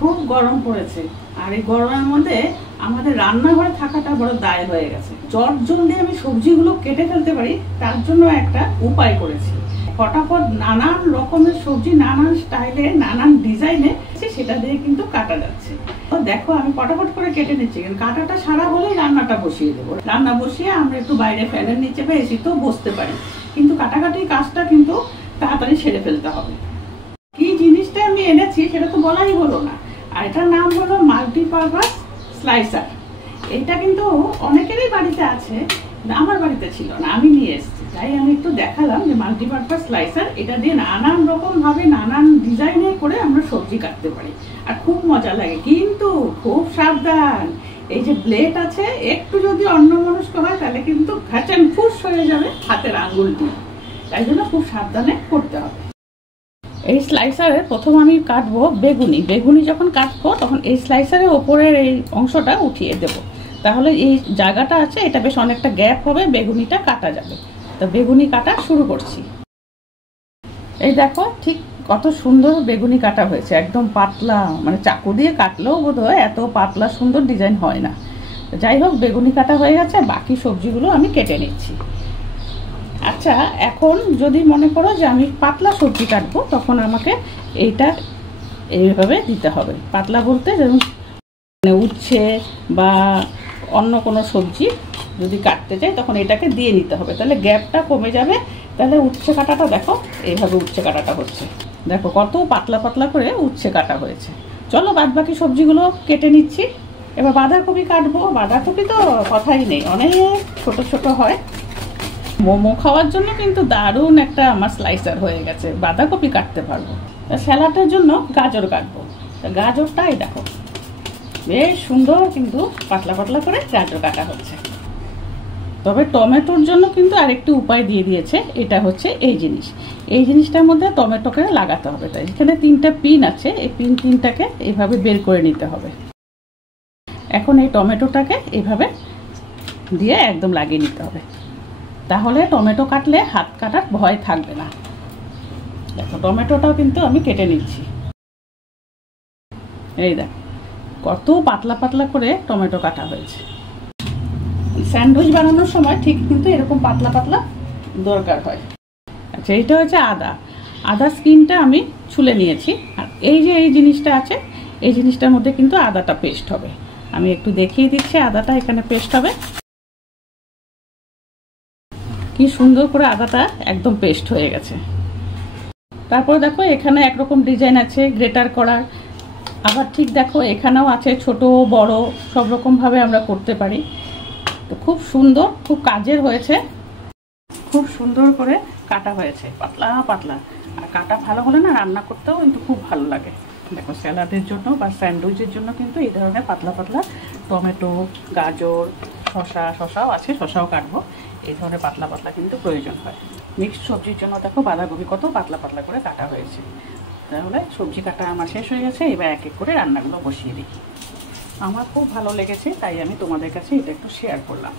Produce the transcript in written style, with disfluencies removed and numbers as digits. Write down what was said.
খুব গরম পড়েছে, আর এই গরমের মধ্যে আমাদের রান্নাঘরে থাকাটা বড় দায় হয়ে গেছে। জলদি আমি সবজিগুলো কেটে ফেলতে পারি তার জন্য একটা উপায় করেছি। ফটাফট নানান রকমের সবজি নানান স্টাইলে নানান ডিজাইনে সেটা দিয়ে কিন্তু কাটা যাচ্ছে। তো দেখো আমি ফটাফট করে কেটে নিচ্ছি, কাটাটা সারা হলেই রান্নাটা বসিয়ে দেবো। রান্না বসিয়ে আমরা একটু বাইরে ফ্যানের নিচে বা এসিতেও বসতে পারি, কিন্তু কাটাকাটির কাজটা কিন্তু তাড়াতাড়ি সেরে ফেলতে হবে। কি জিনিসটা আমি এনেছি সেটা তো বলাই হলো না, আর এটার নাম হলো মাল্টিপারপাস স্লাইসার। এটা কিন্তু অনেকেরই বাড়িতে আছে, আমার বাড়িতে ছিল না, আমি নিয়ে এসেছি, তাই আমি একটু দেখালাম যে মাল্টিপারপাস স্লাইসার। এটা দিয়ে নানান রকম ভাবে নানান ডিজাইনে করে আমরা সবজি কাটতে পারি, আর খুব মজা লাগে। কিন্তু খুব সাবধান, এই যে ব্লেড আছে একটু যদি অন্যমনস্ক হয় তাহলে কিন্তু ঘাচান ফুস হয়ে যাবে হাতের আঙ্গুলটি, তাই জন্য খুব সাবধানে করতে হবে। এই স্লাইসারে প্রথম আমি কাটবো বেগুনি যখন কাটবো তখন এই স্লাইসারের ওপরের এই অংশটা উঠিয়ে দেব, তাহলে এই জায়গাটা আছে এটা বেশ অনেকটা গ্যাপ হবে, বেগুনিটা কাটা যাবে। তো বেগুনি কাটা শুরু করছি। এই দেখো ঠিক কত সুন্দর বেগুনি কাটা হয়েছে, একদম পাতলা, মানে চাকু দিয়ে কাটলেও বোধহয় এত পাতলা সুন্দর ডিজাইন হয় না। যাই হোক, বেগুনি কাটা হয়ে গেছে, বাকি সবজিগুলো আমি কেটে নিচ্ছি। আচ্ছা, এখন যদি মনে করো যে আমি পাতলা সবজি কাটবো তখন আমাকে এইটা এইভাবে দিতে হবে। পাতলা বলতে যেমন উচ্ছে বা অন্য কোনো সবজি যদি কাটতে চাই তখন এটাকে দিয়ে নিতে হবে, তাহলে গ্যাপটা কমে যাবে। তাহলে উচ্ছে কাটাটা দেখো এইভাবে উচ্ছে কাটাটা হচ্ছে, দেখো কত পাতলা পাতলা করে উচ্ছে কাটা হয়েছে। চলো বাদ বাকি সবজিগুলো কেটে নিচ্ছি। এবার বাঁধাকপি কাটবো। বাঁধাকপি তো কথাই নেই, অনেক ছোট ছোট হয়। মোমো খাওয়ার জন্য কিন্তু দারুণ একটা আমার স্লাইসার হয়ে গেছে, বাঁধাকপি কাটতে পারবো। স্যালাডের জন্য গাজর কাটবো, গাজরটাই দেখো বেশ সুন্দর কিন্তু পাতলা পাতলা করে গাজর কাটা হচ্ছে। তবে টমেটোর জন্য কিন্তু আরেকটি উপায় দিয়ে দিয়েছে, এটা হচ্ছে এই জিনিসটার মধ্যে টমেটোকে লাগাতে হবে। তাই এখানে 3টা পিন আছে, এই পিন 3টাকে এইভাবে বের করে নিতে হবে। এখন এই টমেটোটাকে এইভাবে দিয়ে একদম লাগিয়ে নিতে হবে, তাহলে টমেটো কাটলে হাত কাটার ভয় থাকবে না। দেখো টমেটোটাও কিন্তু আমি কেটে নিচ্ছি। এই দেখো কত পাতলা পাতলা করে টমেটো কাটা হয়েছে। স্যান্ডউইচ বানানোর সময় ঠিক কিন্তু এরকম পাতলা পাতলা দরকার হয়। আচ্ছা, এইটা হচ্ছে আদা স্কিনটা আমি ছুলে নিয়েছি। আর এই যে এই জিনিসটা আছে, এই জিনিসটার মধ্যে কিন্তু আদাটা পেস্ট হবে। আমি একটু দেখিয়ে দিচ্ছি, আদাটা এখানে পেস্ট হবে। কি সুন্দর করে আদাটা একদম পেস্ট হয়ে গেছে। তারপর দেখো এখানে একরকম ডিজাইন আছে গ্রেটার করার, আবার ঠিক দেখো এখানেও আছে ছোট বড় সব রকম ভাবে আমরা করতে পারি। তো খুব সুন্দর, খুব কাজের হয়েছে, খুব সুন্দর করে কাটা হয়েছে পাতলা পাতলা। আর কাটা ভালো হলে না রান্না করতেও কিন্তু খুব ভালো লাগে। দেখো স্যালাডের জন্য বা স্যান্ডউইচের জন্য কিন্তু এই ধরনের পাতলা পাতলা টমেটো, গাজর, শশাও আছে, শশাও কাটবো। এই ধরনের পাতলা পাতলা কিন্তু প্রয়োজন হয়। মিক্সড সবজির জন্য দেখো বাঁধাকপি কত পাতলা পাতলা করে কাটা হয়েছে। তাহলে সবজি কাটা আমার শেষ হয়ে গেছে, এবার এক এক করে রান্নাগুলো বসিয়ে দিই। আমার খুব ভালো লেগেছে, তাই আমি তোমাদের কাছে এটা একটু শেয়ার করলাম।